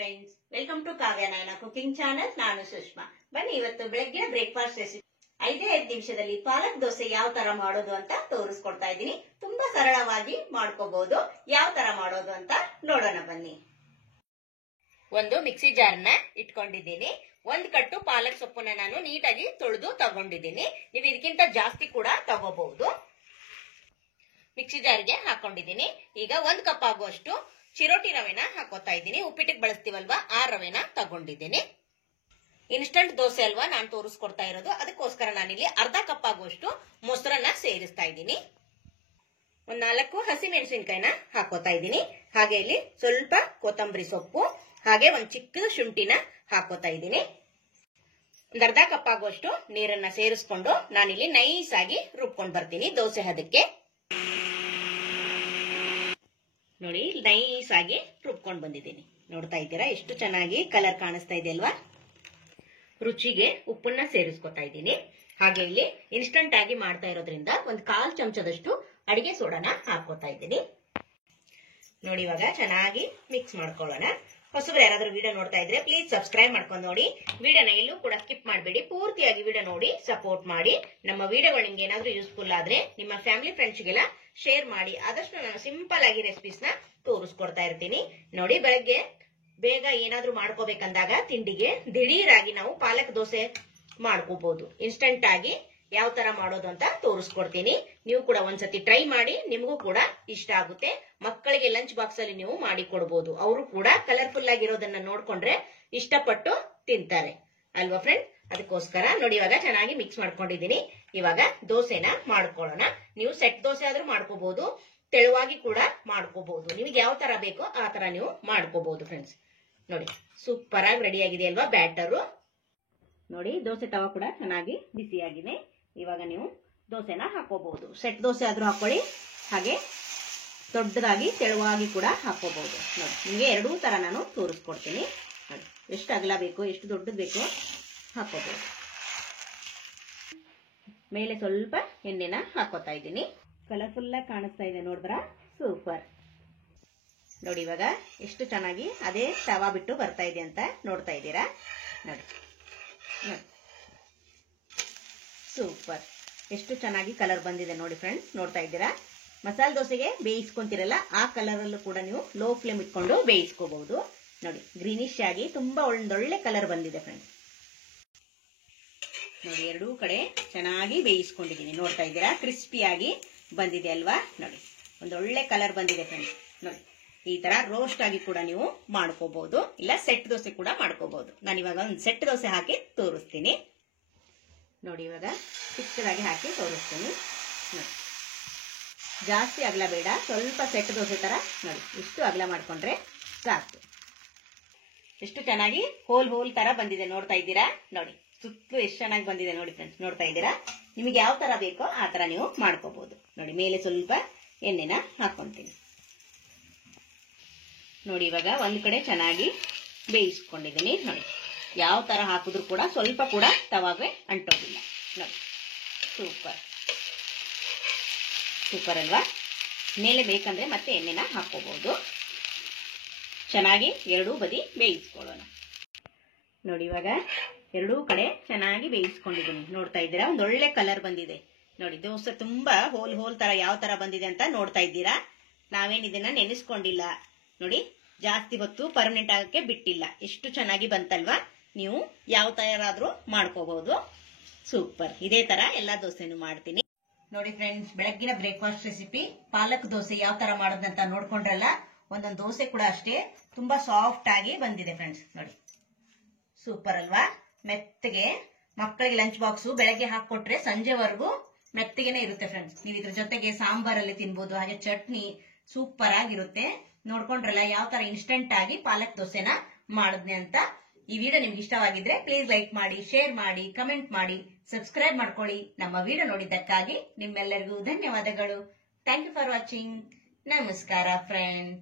Friends, welcome to Kavya Nayana cooking channel. ನಾನು ಸುಷ್ಮಾ. ಬನ್ನಿ ಇವತ್ತು ಬೆಳಗ್ಗೆ ಬ್ರೇಕ್ಫಾಸ್ಟ್ ರೆಸಿಪಿ 5 ನಿಮಿಷದಲ್ಲಿ ಪಾಲಕ್ ದೋಸೆ ಯಾವ ತರ ಮಾಡೋದು ಅಂತ ತೋರಿಸ್ಕೊಡ್ತಾ ಇದ್ದೀನಿ. ತುಂಬಾ ಸರಳವಾಗಿ ಮಾಡ್ಕೋಬಹುದು. ಯಾವ ತರ ಮಾಡೋದು ಅಂತ ನೋಡೋಣ ಬನ್ನಿ. ಒಂದು ಮಿಕ್ಸಿ ಜಾರ್ನ ಇಟ್ಕೊಂಡಿದ್ದೀನಿ. 1 ಕಟ್ಟು ಪಾಲಕ್ ಸೊಪ್ಪನ್ನ ನಾನು ನೀಟಾಗಿ ತೊಳೆದು ತಗೊಂಡಿದ್ದೀನಿ. ನೀವು ಇದಕ್ಕಿಂತ ಜಾಸ್ತಿ ಕೂಡ ತಗೋಬಹುದು. ಮಿಕ್ಸಿ ಜಾರ್ಗೆ ಹಾಕೊಂಡಿದ್ದೀನಿ. ಈಗ 1 ಕಪ್ ಆಗುವಷ್ಟು ಚಿರೋಟಿ ರವೆನ ಹಾಕೋತಾ ಇದ್ದೀನಿ. ಉಪ್ಪಿಟ್ಟಿಗೆ ಬಳಸ್ತೀವಲ್ವಾ, ಆ ರವೆನ ತಗೊಂಡಿದ್ದೀನಿ. ಇನ್ಸ್ಟಂಟ್ ದೋಸೆ ಅಲ್ವಾ ನಾನು ತೋರಿಸ್ಕೊಡ್ತಾ ಇರೋದು, ಅದಕ್ಕೋಸ್ಕರ ನಾನಿಲ್ಲಿ ಅರ್ಧ ಕಪ್ ಆಗುವಷ್ಟು ಮೊಸರನ್ನ ಸೇರಿಸ್ತಾ ಇದ್ದೀನಿ. 4 ಹಸಿಮೆಣಸಿನ್ಕಾಯಿನ ಹಾಕೋತಾ ಇದ್ದೀನಿ. ಹಾಗೆ ಇಲ್ಲಿ ಸ್ವಲ್ಪ ಕೊತ್ತಂಬರಿ ಸೊಪ್ಪು, ಹಾಗೆ ಒಂದು ಚಿಕ್ಕ ಶುಂಠಿನ ಹಾಕೋತಾ ಇದ್ದೀನಿ. ಒಂದು ಅರ್ಧ ಕಪ್ ಆಗುವಷ್ಟು ನೀರನ್ನ ಸೇರಿಸ್ಕೊಂಡು ನಾನಿಲ್ಲಿ ನೈಸ್ ಆಗಿ ರುಬ್ಕೊಂಡು ಬರ್ತೀನಿ ದೋಸೆ ಹದಕ್ಕೆ. ನೋಡಿ, ನೈಸ್ ಆಗಿ ರುಬ್ಕೊಂಡು ಬಂದಿದ್ದೀನಿ. ನೋಡ್ತಾ ಇದ್ದೀರಾ ಎಷ್ಟು ಚೆನ್ನಾಗಿ ಕಲರ್ ಕಾಣಿಸ್ತಾ ಇದೆ ಅಲ್ವಾ. ರುಚಿಗೆ ಉಪ್ಪನ್ನ ಸೇರಿಸ್ಕೊತಾ ಇದ್ದೀನಿ. ಹಾಗೆ ಇಲ್ಲಿ ಇನ್ಸ್ಟಂಟ್ ಆಗಿ ಮಾಡ್ತಾ ಇರೋದ್ರಿಂದ 1/4 ಚಮಚದಷ್ಟು ಅಡಿಗೆ ಸೋಡಾನ ಹಾಕೋತಾ ಇದ್ದೀನಿ. ನೋಡಿ, ಇವಾಗ ಚೆನ್ನಾಗಿ ಮಿಕ್ಸ್ ಮಾಡ್ಕೊಳ್ಳೋಣ. ಹೊಸಬ್ರು ಯಾರಾದ್ರೂ ವಿಡಿಯೋ ನೋಡ್ತಾ ಇದ್ರೆ ಪ್ಲೀಸ್ ಸಬ್ಸ್ಕ್ರೈಬ್ ಮಾಡ್ಕೊಂಡು ನೋಡಿ. ವಿಡಿಯೋನ ಎಲ್ಲೂ ಕೂಡ ಸ್ಕಿಪ್ ಮಾಡಬೇಡಿ, ಪೂರ್ತಿಯಾಗಿ ವಿಡಿಯೋ ನೋಡಿ ಸಪೋರ್ಟ್ ಮಾಡಿ. ನಮ್ಮ ವಿಡಿಯೋಗಳು ನಿಮ್ಗೆ ಏನಾದ್ರೂ ಯೂಸ್ಫುಲ್ ಆದ್ರೆ ನಿಮ್ಮ ಫ್ಯಾಮಿಲಿ ಫ್ರೆಂಡ್ಸ್ಗೆಲ್ಲ ಶೇರ್ ಮಾಡಿ. ಆದಷ್ಟು ನಾನು ಸಿಂಪಲ್ ಆಗಿ ರೆಸಿಪೀಸ್ ನ ತೋರಿಸ್ಕೊಡ್ತಾ ಇರ್ತೀನಿ. ನೋಡಿ, ಬೆಳಗ್ಗೆ ಬೇಗ ಏನಾದ್ರೂ ಮಾಡ್ಕೋಬೇಕಂದಾಗ ತಿಂಡಿಗೆ ದಿಢೀರಾಗಿ ನಾವು ಪಾಲಕ್ ದೋಸೆ ಮಾಡ್ಕೋಬಹುದು. ಇನ್ಸ್ಟಂಟ್ ಆಗಿ ಯಾವ ತರ ಮಾಡೋದು ಅಂತ ತೋರಿಸ್ಕೊಡ್ತೀನಿ. ನೀವು ಕೂಡ ಒಂದ್ಸತಿ ಟ್ರೈ ಮಾಡಿ, ನಿಮಗೂ ಕೂಡ ಇಷ್ಟ ಆಗುತ್ತೆ. ಮಕ್ಕಳಿಗೆ ಲಂಚ್ ಬಾಕ್ಸ್ ಅಲ್ಲಿ ನೀವು ಮಾಡಿ ಕೊಡಬಹುದು. ಅವರು ಕೂಡ ಕಲರ್ಫುಲ್ ಆಗಿರೋದನ್ನ ನೋಡ್ಕೊಂಡ್ರೆ ಇಷ್ಟಪಟ್ಟು ತಿಂತಾರೆ ಅಲ್ವಾ ಫ್ರೆಂಡ್. ಅದಕ್ಕೋಸ್ಕರ ನೋಡಿ, ಇವಾಗ ಚೆನ್ನಾಗಿ ಮಿಕ್ಸ್ ಮಾಡ್ಕೊಂಡಿದ್ದೀನಿ. ಇವಾಗ ದೋಸೆನ ಮಾಡ್ಕೊಳ್ಳೋಣ. ನೀವು ಸೆಟ್ ದೋಸೆ ಆದ್ರೂ ಮಾಡ್ಕೋಬಹುದು, ತೆಳುವಾಗಿ ಕೂಡ ಮಾಡ್ಕೋಬಹುದು. ನಿಮಗೆ ಯಾವ ತರ ಬೇಕೋ ಆ ತರ ನೀವು ಮಾಡ್ಕೋಬಹುದು ಫ್ರೆಂಡ್ಸ್. ನೋಡಿ, ಸೂಪರ್ ಆಗಿ ರೆಡಿ ಆಗಿದೆ ಅಲ್ವಾ ಬ್ಯಾಟರು. ನೋಡಿ, ದೋಸೆ ತವ ಕೂಡ ಚೆನ್ನಾಗಿ ಬಿಸಿಯಾಗಿದೆ. ಇವಾಗ ನೀವು ದೋಸೆನ ಹಾಕೋಬಹುದು. ಸೆಟ್ ದೋಸೆ ಆದ್ರೂ ಹಾಕೊಳ್ಳಿ, ಹಾಗೆ ದೊಡ್ಡದಾಗಿ ತೆಳುವಾಗಿ ಕೂಡ ಹಾಕೋಬಹುದು. ನೋಡಿ, ನಿಮಗೆ ಎರಡೂ ತರ ನಾನು ತೋರಿಸ್ಕೊಡ್ತೀನಿ. ನೋಡಿ, ಎಷ್ಟು ಅಗಲ ಬೇಕು, ಎಷ್ಟು ದೊಡ್ಡದು ಬೇಕು ಹಾಕೋಬಹುದು. ಮೇಲೆ ಸ್ವಲ್ಪ ಎಣ್ಣೆನ ಹಾಕೋತಾ ಇದ್ದೀನಿ. ಕಲರ್ಫುಲ್ ಆಗಿ ಕಾಣಿಸ್ತಾ ಇದೆ ನೋಡಿದ್ರ, ಸೂಪರ್. ನೋಡಿ, ಇವಾಗ ಎಷ್ಟು ಚೆನ್ನಾಗಿ ಅದೇ ತವಾ ಬಿಟ್ಟು ಬರ್ತಾ ಇದೆ ಅಂತ ನೋಡ್ತಾ ಇದ್ದೀರಾ. ನೋಡಿ, ಸೂಪರ್, ಎಷ್ಟು ಚೆನ್ನಾಗಿ ಕಲರ್ ಬಂದಿದೆ ನೋಡಿ ಫ್ರೆಂಡ್ಸ್. ನೋಡ್ತಾ ಇದ್ದೀರಾ, ಮಸಾಲೆ ದೋಸೆಗೆ ಬೇಯಿಸ್ಕೊಂತಿರಲ್ಲ ಆ ಕಲರ್ ಅಲ್ಲೂ ಕೂಡ ನೀವು ಲೋ ಫ್ಲೇಮ್ ಇಟ್ಕೊಂಡು ಬೇಯಿಸ್ಕೋಬಹುದು. ನೋಡಿ, ಗ್ರೀನಿಶ್ ಆಗಿ ತುಂಬಾ ಒಳ್ಳೆ ಕಲರ್ ಬಂದಿದೆ ಫ್ರೆಂಡ್ಸ್. ನೋಡಿ, ಎರಡೂ ಕಡೆ ಚೆನ್ನಾಗಿ ಬೇಯಿಸ್ಕೊಂಡಿದ್ದೀನಿ. ನೋಡ್ತಾ ಇದ್ದೀರಾ, ಕ್ರಿಸ್ಪಿಯಾಗಿ ಬಂದಿದೆ ಅಲ್ವಾ. ನೋಡಿ, ಒಂದೊಳ್ಳೆ ಕಲರ್ ಬಂದಿದೆ ಫ್ರೆಂಡ್ಸ್. ನೋಡಿ, ಈ ತರ ರೋಸ್ಟ್ ಆಗಿ ಕೂಡ ನೀವು ಮಾಡ್ಕೋಬಹುದು, ಇಲ್ಲ ಸೆಟ್ ದೋಸೆ ಕೂಡ ಮಾಡ್ಕೋಬಹುದು. ನಾನು ಇವಾಗ ಒಂದು ಸೆಟ್ ದೋಸೆ ಹಾಕಿ ತೋರಿಸ್ತೀನಿ. ನೋಡಿ, ಇವಾಗ ಚಿಕ್ಕದಾಗಿ ಹಾಕಿ ತೋರಿಸ್ತೀನಿ. ನೋಡಿ, ಜಾಸ್ತಿ ಅಗಲ ಬೇಡ, ಸ್ವಲ್ಪ ಸೆಟ್ ದೋಸೆ ತರ ನೋಡಿ ಇಷ್ಟು ಅಗಲ ಮಾಡ್ಕೊಂಡ್ರೆ ಸಾಕು. ಎಷ್ಟು ಚೆನ್ನಾಗಿ ಹೋಲ್ ತರ ಬಂದಿದೆ ನೋಡ್ತಾ ಇದ್ದೀರಾ. ನೋಡಿ, ಸುತ್ತಲೂ ಎಷ್ಟು ಚೆನ್ನಾಗಿ ಬಂದಿದೆ ನೋಡಿ ಫ್ರೆಂಡ್ಸ್. ನೋಡ್ತಾ ಇದ್ದೀರಾ, ನಿಮಗೆ ಯಾವ ತರ ಬೇಕೋ ಆ ತರ ನೀವು ಮಾಡ್ಕೋಬಹುದು. ನೋಡಿ, ಮೇಲೆ ಸ್ವಲ್ಪ ಎಣ್ಣೆನ ಹಾಕೊಂತೀನಿ. ನೋಡಿ, ಇವಾಗ ಒಂದ್ ಕಡೆ ಚೆನ್ನಾಗಿ ಬೇಯಿಸ್ಕೊಂಡಿದ್ದೀನಿ. ನೋಡಿ, ಯಾವ ತರ ಹಾಕಿದ್ರು ಕೂಡ ಸ್ವಲ್ಪ ಕೂಡ ತವಾಗೆ ಅಂಟೋದಿಲ್ಲ. ನೋಡಿ, ಸೂಪರ್ ಅಲ್ವಾ. ಮೇಲೆ ಬೇಕಂದ್ರೆ ಮತ್ತೆ ಎಣ್ಣೆನ ಹಾಕೋಬಹುದು. ಚೆನ್ನಾಗಿ ಎರಡೂ ಬದಿ ಬೇಯಿಸ್ಕೊಳ್ಳೋಣ. ನೋಡಿ, ಇವಾಗ ಎರಡೂ ಕಡೆ ಚೆನ್ನಾಗಿ ಬೇಯಿಸ್ಕೊಂಡಿದ್ದೀನಿ. ನೋಡ್ತಾ ಇದ್ದೀರಾ, ಒಂದೊಳ್ಳೆ ಕಲರ್ ಬಂದಿದೆ. ನೋಡಿ, ದೋಸೆ ತುಂಬಾ ಹೋಲ್ ತರ ಯಾವ ತರ ಬಂದಿದೆ ಅಂತ ನೋಡ್ತಾ ಇದ್ದೀರಾ. ನಾವೇನ್ ಇದನ್ನ ನೆನೆಸ್ಕೊಂಡಿಲ್ಲ. ನೋಡಿ, ಜಾಸ್ತಿ ಹೊತ್ತು ಪರ್ಮನೆಂಟ್ ಆಗಕ್ಕೆ ಬಿಟ್ಟಿಲ್ಲ. ಎಷ್ಟು ಚೆನ್ನಾಗಿ ಬಂತಲ್ವಾ. ನೀವು ಯಾವ ತರ ಆದ್ರೂ ಮಾಡ್ಕೋಬಹುದು. ಸೂಪರ್. ಇದೇ ತರ ಎಲ್ಲಾ ದೋಸೆನೂ ಮಾಡ್ತೀನಿ. ನೋಡಿ ಫ್ರೆಂಡ್ಸ್, ಬೆಳಗ್ಗಿನ ಬ್ರೇಕ್ಫಾಸ್ಟ್ ರೆಸಿಪಿ ಪಾಲಕ್ ದೋಸೆ ಯಾವ ತರ ಮಾಡೋದಂತ ನೋಡ್ಕೊಂಡ್ರಲ್ಲ. ಒಂದೊಂದು ದೋಸೆ ಕೂಡ ಅಷ್ಟೇ ತುಂಬಾ ಸಾಫ್ಟ್ ಆಗಿ ಬಂದಿದೆ ಫ್ರೆಂಡ್ಸ್. ನೋಡಿ, ಸೂಪರ್ ಅಲ್ವಾ. ಮೆತ್ತಗೆ ಮಕ್ಕಳಿಗೆ ಲಂಚ್ ಬಾಕ್ಸ್ ಬೆಳಗ್ಗೆ ಹಾಕೊಟ್ರೆ ಸಂಜೆವರೆಗೂ ಮೆತ್ತಗೆನೆ ಇರುತ್ತೆ ಫ್ರೆಂಡ್ಸ್. ನೀವು ಇದ್ರ ಜೊತೆಗೆ ಸಾಂಬಾರಲ್ಲಿ ತಿನ್ಬಹುದು, ಹಾಗೆ ಚಟ್ನಿ ಸೂಪರ್ ಆಗಿರುತ್ತೆ. ನೋಡ್ಕೊಂಡ್ರಲ್ಲ ಯಾವ ತರ ಇನ್ಸ್ಟಂಟ್ ಆಗಿ ಪಾಲಕ್ ದೋಸೆನ ಮಾಡಿದ್ನೆ ಅಂತ. ಈ ವಿಡಿಯೋ ನಿಮ್ಗೆ ಇಷ್ಟವಾಗಿದ್ರೆ ಪ್ಲೀಸ್ ಲೈಕ್ ಮಾಡಿ, ಶೇರ್ ಮಾಡಿ, ಕಮೆಂಟ್ ಮಾಡಿ, ಸಬ್ಸ್ಕ್ರೈಬ್ ಮಾಡ್ಕೊಳ್ಳಿ. ನಮ್ಮ ವಿಡಿಯೋ ನೋಡಿದ್ದಕ್ಕಾಗಿ ನಿಮ್ಮೆಲ್ಲರಿಗೂ ಧನ್ಯವಾದಗಳು. Thank you for watching. ನಮಸ್ಕಾರ ಫ್ರೆಂಡ್.